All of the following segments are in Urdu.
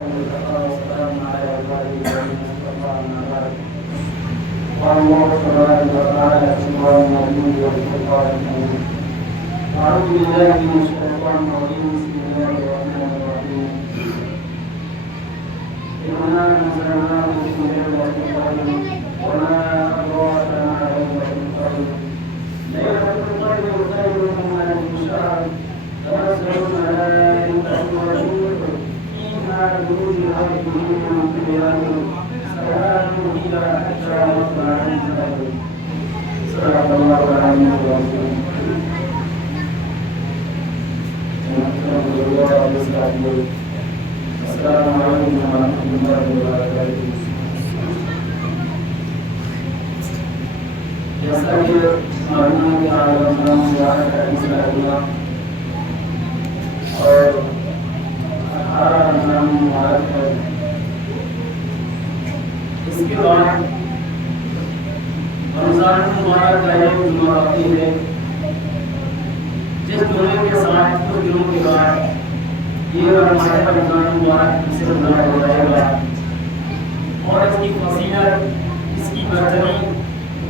والسلام على عباده الذين اصطفى أما بعد. قال الله تبارك وتعالى في القرآن المجيد والفرقان الحميد. أعوذ بالله من الشيطان الرجيم. بسم الله الرحمن الرحيم. إنا أنزلناه في ليلة القدر وما أدراك ما ليلة القدر. ليلة القدر خير من ألف شهر. تنزل الملائكة والروح فيها بإذن ربهم من كل أمر. سلام هي حتى مطلع الفجر. صدق الله العلي العظيم. السلام عليكم ورحمة الله وبركاته. جیسا کہ معلوم ہے کہ آج رمضان مبارک کا تیسرا دن اور 18 رمضان مبارک ہے. اس کے بعد رمضان مبارک کا ایک جمعہ باقی ہے جس جمعے کے ساتھ کچھ دنوں کے بعد یہ رمضان مبارک سے منایا ہو جائے گا اور اس کی فضیلت، اس کی برتری،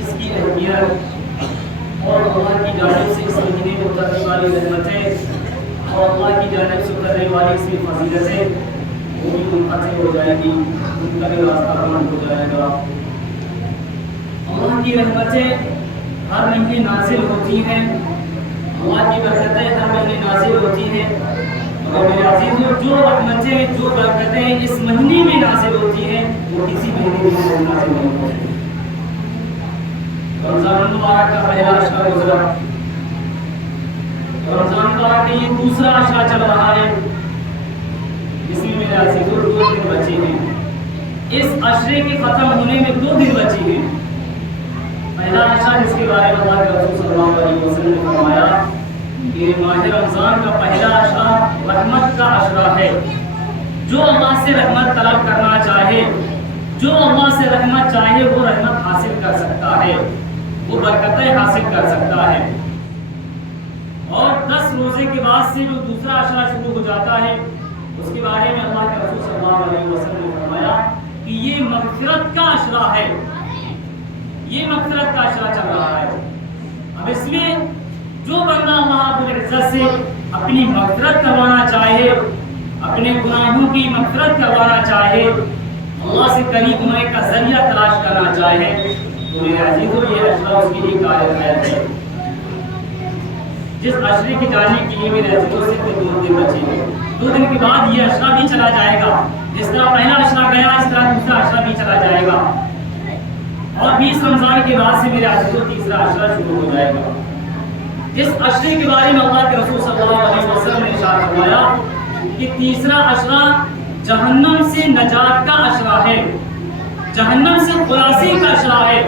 اس کی اہمیت اور اللہ کی جانب سے اس مہینے میں اترنے والی رحمتیں اور اللہ کی جانب سے اترنے والی اس کی فضیلتیں وہ بھی منقطع ہو جائے گی، ان کا بھی راستہ بند ہو جائے گا. اللہ کی رحمتیں ہر مہینے نازل ہوتی ہیں، اللہ کی برکتیں ہر مہینے نازل ہوتی ہیں، اور میرے عزیزوں جو رحمتیں، جو برکتیں اس مہینے میں نازل ہوتی ہیں وہ کسی مہینے میں نازل نہیں ہوتی. رمضان مبارک کا پہلا عشرہ گزرا، رمضان مبارک کا یہ دوسرا عشرہ چل رہا ہے جس میں میرے عزیزوں 2 دن بچے ہیں. اس عشرے کے ختم ہونے میں 2 دن بچے ہیں. پہلا عشرہ جس کے بارے میں اللہ کے رسول صلی اللہ علیہ وسلم نے فرمایا کہ ماہ رمضان کا پہلا عشرہ رحمت کا عشرہ ہے. جو اللہ سے رحمت طلب کرنا چاہے، جو اللہ سے رحمت چاہے وہ رحمت حاصل کر سکتا ہے، وہ برکتیں حاصل کر سکتا ہے. اور 10 روزے کے بعد سے جو دوسرا عشرہ شروع ہو جاتا ہے اس کے بارے میں اللہ کے رسول صلی اللہ علیہ وسلم نے فرمایا کہ یہ مغفرت کا عشرہ ہے، یہ مغفرت کا عشرہ چل رہا ہے. اب اس میں جو بندہ اللہ رب العزت سے اپنی مغفرت کروانا چاہے، اپنے گناہوں کی مغفرت کروانا چاہے، اللہ سے قریب ہونے کا ذریعہ تلاش کرنا چاہے تو میرے عزیزوں یہ عشرہ اس کے لیے قابل خیر ہے. جس عشرے کے جانے کے لیے میرے عزیزوں سے 2 دن بچے ہیں. 2 دن کے بعد یہ عشرہ بھی چلا جائے گا. جس طرح پہلا عشرہ گیا اس طرح دوسرا عشرہ بھی چلا جائے گا اور 20 رمضان کے بعد سے میرے عزیزوں تیسرا عشرہ شروع ہو جائے گا. جس عشرے کے بارے میں اللہ کے رسول صلی اللہ علیہ وسلم نے ارشاد فرمایا کہ تیسرا عشرہ جہنم سے نجات کا عشرہ ہے، جہنم سے خلاصی کا عشرہ ہے.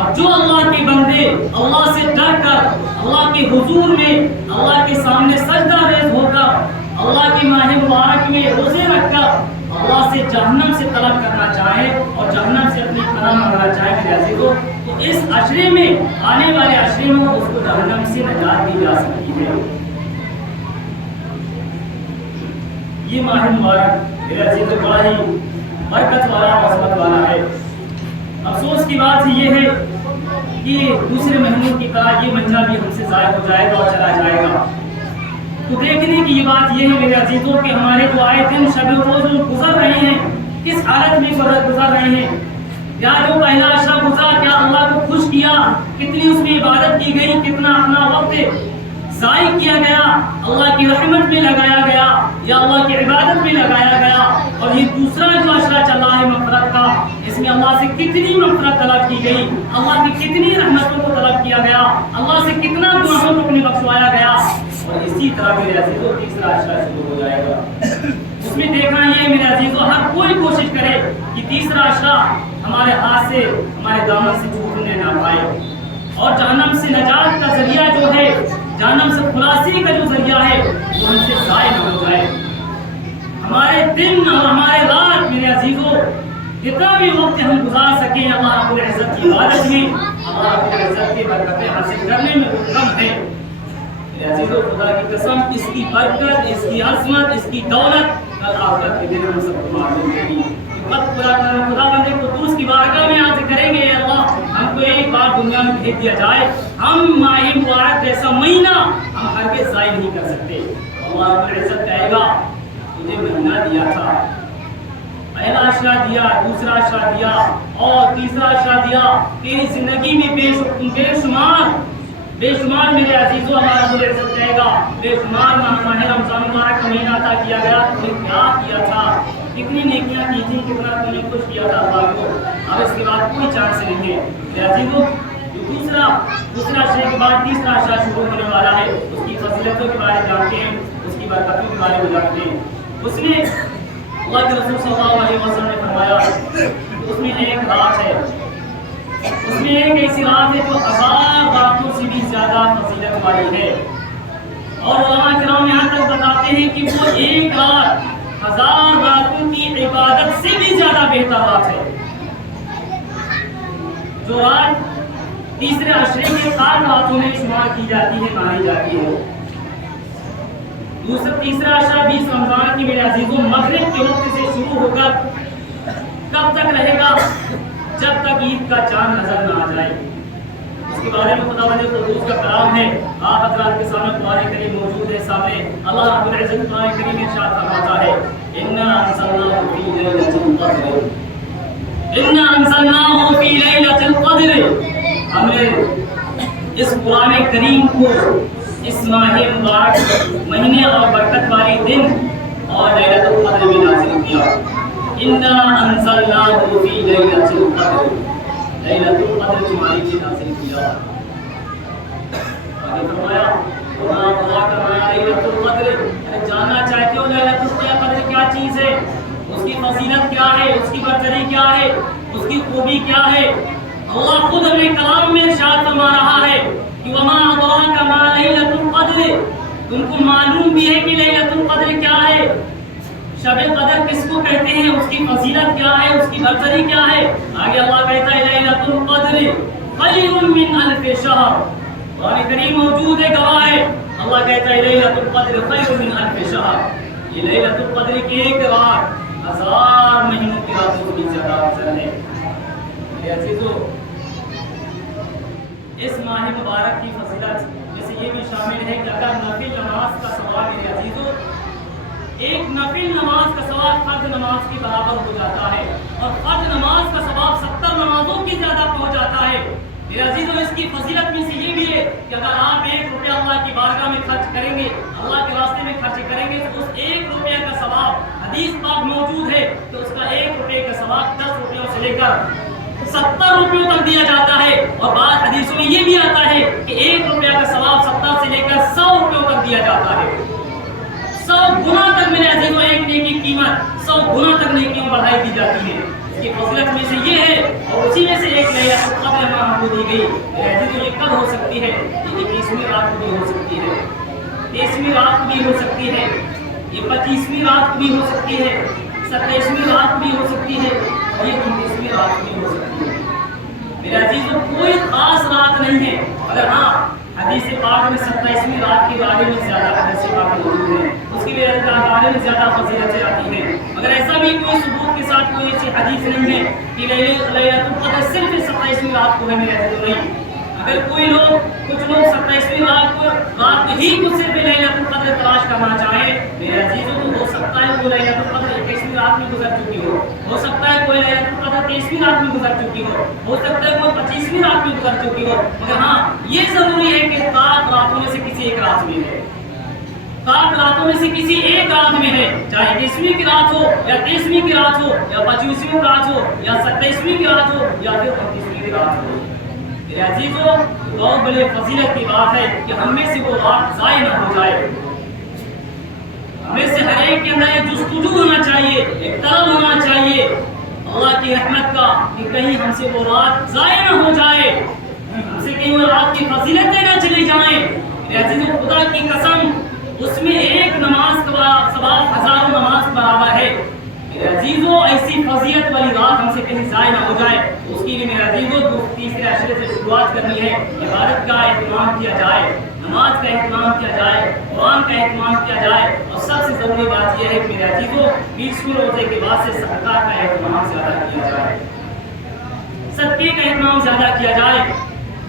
اب جو اللہ کے بندے اللہ سے ڈر کر اللہ کے حضور میں اللہ کے سامنے سجدہ ریز ہو کر اللہ کی ماہ مبارک میں روزے رکھ کر اللہ سے جہنم سے طلب کرنا چاہے اور جہنم سے اپنی پناہ مانگنا چاہے میرے عزیزوں تو اس عشرے میں، آنے والے عشرے میں اس کو جہنم سے نجات دی جا سکتی ہے. یہ ماہ مبارک میرے عزیزوں بڑا ہی برکت والا، رحمت والا ہے. افسوس کی بات یہ ہے کہ دوسرے مہینوں کی طرح یہ مہینہ بھی ہم سے ضائع ہو جائے گا اور چلا جائے گا. تو دیکھنے کی یہ بات یہ ہے میرے عزیزوں کہ ہمارے جو آئے دن شب روز گزر رہے ہیں کس حالت میں گزر رہے ہیں. یا جو پہلا عشرہ گزرا کیا اللہ کو خوش کیا، کتنی اس میں عبادت کی گئی، کتنا اپنا وقت ضائع کیا گیا، اللہ کی رحمت میں لگایا گیا یا اللہ کی عبادت میں لگایا گیا. اور یہ دوسرا جو عشرہ چل رہا ہے مغفرت کا، اس میں اللہ سے کتنی مغفرت طلب کی گئی، اللہ کی کتنی رحمتوں کو طلب کیا گیا، اللہ سے کتنا گناہوں کو اپنے بخشوایا گیا. اور اسی طرح میرے عزیزوں تیسرا عشرہ شروع ہو جائے گا. اس میں دیکھنا یہ میرے عزیزوں ہر کوئی کوشش کرے کہ تیسرا عشرہ ہمارے ہاتھ سے، ہمارے دامن سے چھوٹنے نہ پائے اور جہنم سے نجات کا ذریعہ جو ہے، جہنم سے خلاصی کا جو ذریعہ ہے وہ ہم سے ضائع نہ ہو جائے. ہمارے دن اور ہمارے رات میرے عزیزوں جتنا بھی وقت ہم گزار سکیں اللہ رب العزت کی عبادت میں، اللہ رب العزت کی برکتیں حاصل کرنے میں کم ہے. عزیزو خدا کی قسم اس کی برکت، اس کی عظمت، اس کی دولت کل آخرت کے دن ہم سب کو معلوم ہوگی۔ خداوند قدوس کی بارگاہ میں عرض کریں گے اللہ ہم کو ایک بار دنیا میں بھیج دیا جائے، ہم ماہ مبارک جیسا مہینہ ہم ہرگز ضائع نہیں کر سکتے۔ اللہ رب العزت کہے گا تجھے مہینہ دیا تھا، پہلا اشرا دیا، دوسرا اشرا دیا اور تیسرا اشرا دیا، تیری زندگی میں بے شمار میرے عزیزوں اللہ رب العزت کہے گا بے شمار ماہ رمضان مبارک کا مہینہ عطا کیا گیا، تم نے کیا کیا تھا، کتنی نیکیاں کی تھی، کتنا تم نے خوش کیا تھا اللہ کو، اب اس کے بعد کوئی چانس نہیں ہے میرے عزیزوں۔ جو دوسرا اشرے کے بعد تیسرا اشرا شروع ہونے والا ہے، اس کی فضیلتوں کے بارے میں جانتے ہیں، اس کی برکتوں کے بارے میں جانتے ہیں۔ اس میں اللہ کے رسول صلی اللہ علیہ وسلم نے فرمایا اس میں ایک رات ہے، اس میں ایک ایسی رات ہے جو 1000 راتوں سے بھی زیادہ فضیلت والی ہے، اور علماء کرام یہاں تک بتاتے ہیں کہ وہ ایک رات 1000 راتوں کی عبادت سے بھی زیادہ بہتر رات ہے۔ جو رات تیسرے عشرے کے 7 راتوں میں شمار کی جاتی ہے، مانی جاتی ہے۔ تیسرا عشرہ 20 رمضان کی میرے عزیزوں مغرب کے وقت سے شروع ہو کر کب تک رہے گا؟ جب تک عید کا چاند نظر نہ آ جائے۔ اس کے بارے میں خداوند قدوس کا کلام ہے، آپ حضرات کے سامنے قرآن کریم موجود ہے، سامنے اللہ رب العزت قرآن کریم میں ارشاد فرماتا ہے اِنَّا أَنزَلْنَاهُ فِي لَيْلَةِ الْقَدْرِ، اِنَّا أَنزَلْنَاهُ فِي لَيْلَةِ الْقَدْرِ، ہم نے اس قرآن کریم کو اس ماہ مبارک مہینے اور برکت والے دن اور لیلۃ القدر میں نازل کیا۔ اِنَّا أَنزَلْنَاهُ فِي لَيْلَةِ الْقَدْرِ، لیلۃ القدر کی ماہ میں نازل کیا۔ آگے فرمایا وَمَا أَدْرَاكَ مَا لَيْلَةُ الْقَدْرِ، جاننا چاہتے ہو لیلۃ القدر کیا چیز ہے، اس کی فضیلت کیا ہے، اس کی برتری کیا ہے، اس کی خوبی کیا ہے؟ اللہ خود اپنے کلام میں ارشاد فرما رہا ہے کہ وَمَا أَدْرَاكَ مَا لَيْلَةُ الْقَدْرِ، تم کو معلوم بھی ہے کہ لیلۃ القدر کیا ہے، شب قدر کس کو کہتے ہیں، اس کی فضیلت کیا ہے، اس کی برتری کیا ہے؟ آگے اللہ کہتا ہے لیلۃ القدر خیر من الف شہر، قرآن کریم موجود ہے، گواہ ہے، اللہ کہتا ہے لیلۃ القدر خیر من الف شہر، یہ لیلۃ القدر کی ایک رات 1000 مہینوں کی راتوں سے بھی زیادہ افضل ہے۔ میرے عزیزو، اس ماہ مبارک کی فضیلت جیسے یہ بھی شامل ہے کہ اگر نفل نماز کا ثواب میرے عزیزو، ایک نفل نماز کا ثواب فرض نماز کے برابر ہو جاتا ہے، اور فرض نماز کا ثواب 70 نمازوں کی زیادہ پہنچ جاتا ہے۔ میرے عزیزو، اس کی فضیلت میں سے یہ بھی ہے کہ اگر آپ 1 روپیہ اللہ کی بارگاہ میں خرچ کریں گے، اللہ کے راستے میں خرچ کریں گے، تو اس 1 روپیہ کا ثواب حدیث پاک موجود ہے کہ اس کا 1 روپے کا ثواب 10 روپیوں سے لے کر 70 روپیوں تک دیا جاتا ہے، اور بعض حدیثوں میں یہ بھی آتا ہے کہ 1 روپیہ کا ثواب 70 سے لے کر 100 روپیوں تک دیا جاتا ہے۔ 100 گنا تک میرے عزیزوں ایک نیکی کی قیمت 100 گنا تک نیکیوں بڑھائی دی جاتی ہے۔ اس کی فضیلت میں سے یہ ہے، اور اسی میں سے ایک لیلۃ القدر ہم کو دی گئی۔ میرے عزیزوں، یہ کب ہو سکتی ہے؟ یہ 21ویں رات کو بھی ہو سکتی ہے، 23ویں رات کو بھی ہو سکتی ہے، یہ 25ویں رات کو بھی ہو سکتی ہے، 27ویں رات کو بھی ہو سکتی ہے، اور یہ 29ویں رات کو بھی ہو سکتی ہے۔ میرے عزیزوں، کوئی خاص رات نہیں ہے، اگر ہاں حدیث پاک میں 27ویں رات کے بارے میں زیادہ حدیث پاک موجود ہے، اس کی بارے میں زیادہ فضیلتیں آتی ہیں، مگر ایسا بھی کوئی ثبوت کے ساتھ کوئی ایسی حدیث نہیں ہے کہ لیلۃ القدر صرف 27ویں رات کو ہے۔ میرے عزیزوں، نہیں، اگر کچھ لوگ 27ویں رات ہی کو صرف لیلۃ القدر تلاش کرنا چاہیں، میرے عزیزوں، تو ہو سکتا ہے کوئی لیلۃ القدر 21ویں رات میں گزر چکی ہو سکتا ہے کوئی لیلۃ القدر 23ویں رات میں گزر چکی ہو سکتا ہے کوئی 25ویں رات میں گزر چکی ہو، مگر ہاں یہ ضروری ہے کہ 7 راتوں میں سے کسی ایک رات میں ہے، 7 راتوں میں سے کسی ایک رات میں ہے، چاہے 21ویں کی رات ہو یا 23ویں کی رات ہو یا 25ویں کی رات ہو یا 27ویں کی رات ہو یا پھر 29ویں کی رات ہو۔ میرے عزیزوں، بہت بڑے فضیلت کی بات ہے کہ ہم میں سے وہ رات ضائع نہ ہو جائے۔ ہمیں سے ہر ایک کے اندر ایک جستجو ہونا چاہیے، ایک طلب ہونا چاہیے اللہ کی رحمت کا کہ کہیں ہم سے وہ رات ضائع نہ ہو جائے، ہم سے کہیں وہ رات کی فضیلتیں نہ چلی جائیں۔ میرے عزیزوں، خدا کی قسم، اس میں ایک نماز کا ثواب 1000 نماز برابر ہے۔ میرے عزیزوں، ایسی فضیلت والی رات ہم سے کہیں ضائع نہ ہو جائے، اس کے لیے میرے عزیزوں 3 عشرے سے شروعات کرنی ہے، عبادت کا اہتمام کیا جائے، نماز کا اہتمام کیا جائے، قرآن کا اہتمام کیا جائے، اور سب سے ضروری بات یہ ہے کہ میرے عزیزوں 20ویں روزے کے بعد سے صدقہ کا اہتمام زیادہ کیا جائے، صدقے کا اہتمام زیادہ کیا جائے،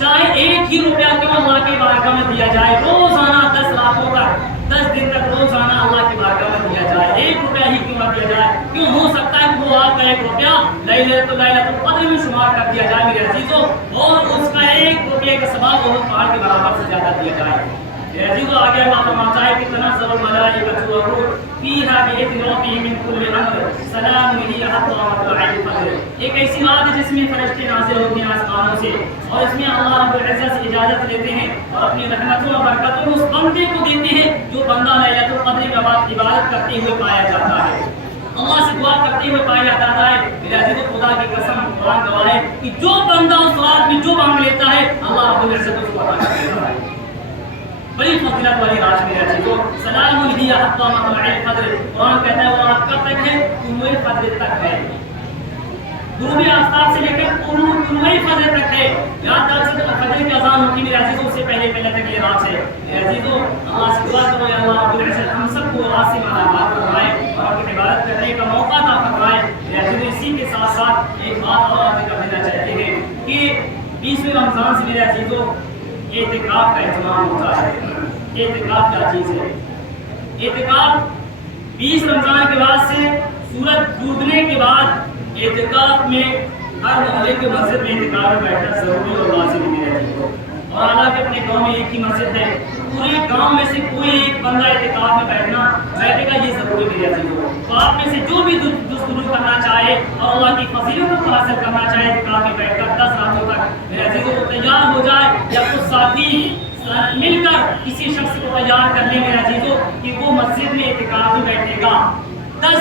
چاہے 1 ہی روپیہ کیوں اللہ کی بارگاہ میں دیا جائے، روزانہ 10 راتوں تک 10 دن تک روزانہ اللہ کی بارگاہ میں دیا جائے، 1 روپیہ ہی کیوں نہ دیا جائے، کیوں ہو سکتا ہے کہ وہ آپ کا 1 روپیہ ليلۃ القدر میں شمار کر دیا جائے میرے عزیزوں، اور اس کا 1 روپیہ کا ثواب بہت پہاڑ کے برابر سے زیادہ دیا جائے میرے عزیزوں۔ آگے اللہ فرماتا ہے کہ تنزل الملائکۃ والروح فیہا بإذن ربہم من کل امر سلام ہی حتی مطلع الفجر۔ ایک ایسی بات ہے جس میں فرشتے نازل ہوتے ہیں آسمانوں سے، اور اس میں اللہ رب العزت سے اجازت لیتے ہیں اور اپنی رحمتوں اور برکتوں اس بندے کو دیتے ہیں جو بندہ لیلۃ القدر کے بعد عبادت کرتے ہوئے پایا جاتا ہے، اللہ سے دعا کرتے ہوئے پایا جاتا ہے میرے عزیزوں۔ خدا کی قسم قرآن گواہ ہے کہ جو بندہ اس رات میں جو مانگ لیتا ہے اللہ رب العزت اس کو عطا کر دیتا ہے، بڑی فضیلت والی رات میرے عزیزوں۔ سلام ہی حتی مطلع الفجر، قرآن کہتا ہے وہ رات کب تک ہے؟ طلوع فجر تک ہے، غروب آفتاب سے لے کر طلوع فجر تک ہے، یاد رکھ سکتے فجر کی اذان ہوتی میرے عزیزوں اس سے پہلے تک یہ رات ہے میرے عزیزوں۔ اللہ سے دعا کرو یا اللہ رب العزت ہم سب کو رات سے ملامات فرمائے اور اپنی عبادت کرنے کا موقع عطا فرمائے میرے عزیزوں۔ اسی کے ساتھ ساتھ ایک بات اور آپ کر دینا چاہتے ہیں کہ 20ویں رمضان سے میرے عزیزوں اعتکاف کا اہتمام ہوتا ہے۔ اعتکاف کیا چیز ہے؟ اعتکاف 20 رمضان کے بعد سے سورج ڈوبنے کے بعد اعتکاف میں ہر محلے کے مسجد میں اعتکاف میں بیٹھنا ضروری اور لازمی ہے، اور حالانکہ اپنے گاؤں میں ایک ہی مسجد ہے، پورے گاؤں میں سے کوئی ایک بندہ اعتکاف میں بیٹھے گا یہ ضروری ہے عزیزوں۔ تو آپ میں سے جو بھی جستجو کرنا چاہے اور اللہ کی فضیلتوں کو حاصل کرنا چاہے اعتکاف میں بیٹھ کر 10 راتوں تک میرے عزیزوں کو تیار ہو جائے، یا کچھ ساتھی مل کر کسی شخص کو تیار کر لیں میرے عزیزوں کہ وہ مسجد میں اعتکاف میں بیٹھے گا 10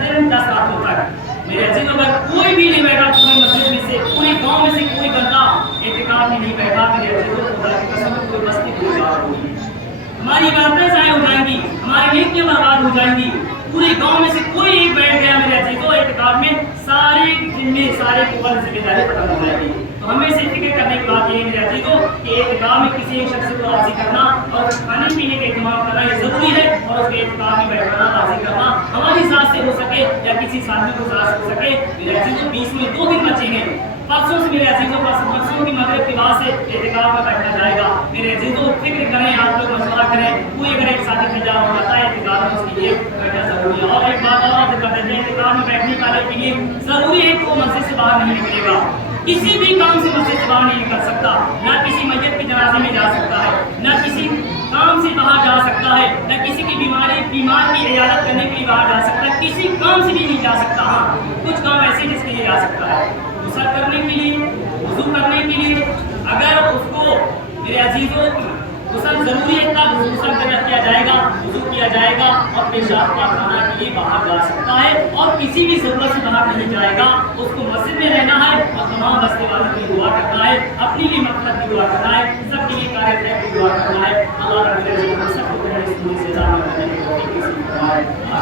دن 10 راتوں تک میرے عزیزوں۔ اگر کوئی بھی نہیں بیٹھا پوری مسجد میں سے، پورے گاؤں میں سے کوئی بندہ اعتکاف میں نہیں بیٹھا میرے عزیزوں، خدا کی قسم کوئی بستی برباد ہوگی، ہماری عبادتیں ضائع ہو جائیں گی، ہماری نیکیاں برباد ہو جائیں گی۔ پورے گاؤں میں سے کوئی ایک بیٹھ گیا میرے عزیزوں اعتکاف میں، سارے ذمے سارے اوپر ذمہ داری ختم ہو جائے گی۔ تو ہمیں سے فکر کرنے کی بات یہ ہے میرے عزیزوں کہ اعتکاف میں کسی ایک شخص کو راضی کرنا اور کھانے پینے کا اہتمام کرنا یہ ضروری ہے، اور اس کے اعتکاف میں بیٹھنا راضی کرنا ہماری ذات سے ہو سکے یا کسی ساتھی کو ذات سے ہو سکے میرے عزیزوں۔ 20 میں 2 دن بچے ہیں، پرسوں سے میرے عزیزوں پرسوں کی مغرب کے بعد سے اعتکاف میں بیٹھا جائے گا میرے عزیزوں۔ فکر کریں، آپ لوگ مشورہ کریں، کوئی اگر ایک ساتھی تیار ہو جاتا ہے اعتکاف میں اس کے لیے بیٹھنا ضروری ہے۔ اور ایک بات اور آپ سے کر دیتے ہیں، اعتکاف میں بیٹھنے والے کے لیے ضروری ہے کہ وہ مسجد سے باہر نہیں نکلے گا، کسی بھی کام سے مسجد سے باہر نہیں نکل سکتا، نہ کسی میت کے جنازے میں جا سکتا ہے، نہ کسی کام سے باہر جا سکتا ہے، نہ کسی کی بیمار کی عیادت کرنے کے لیے باہر جا سکتا ہے، کسی کام سے بھی نہیں جا سکتا۔ ہاں کچھ کام ایسے جس کے لیے جا سکتا ہے، غسل کرنے کے لیے، وضو کرنے کے لیے، اگر اس کو میرے عزیزوں غسل ضروری ہے تب غسل کیا جائے گا، وضو کیا جائے گا، اور پیشاب پاخانہ کے لیے باہر جا سکتا ہے، اور کسی بھی ضرورت سے باہر نہیں جائے گا، اس کو مسجد میں رہنا ہے اور تمام بستے والوں کی دعا کرنا ہے، اپنی بھی مقصد کی دعا کرنا ہے، سب کے لیے کارے کی دعا کرنا ہے۔ اللہ رب العزت ہم سب کو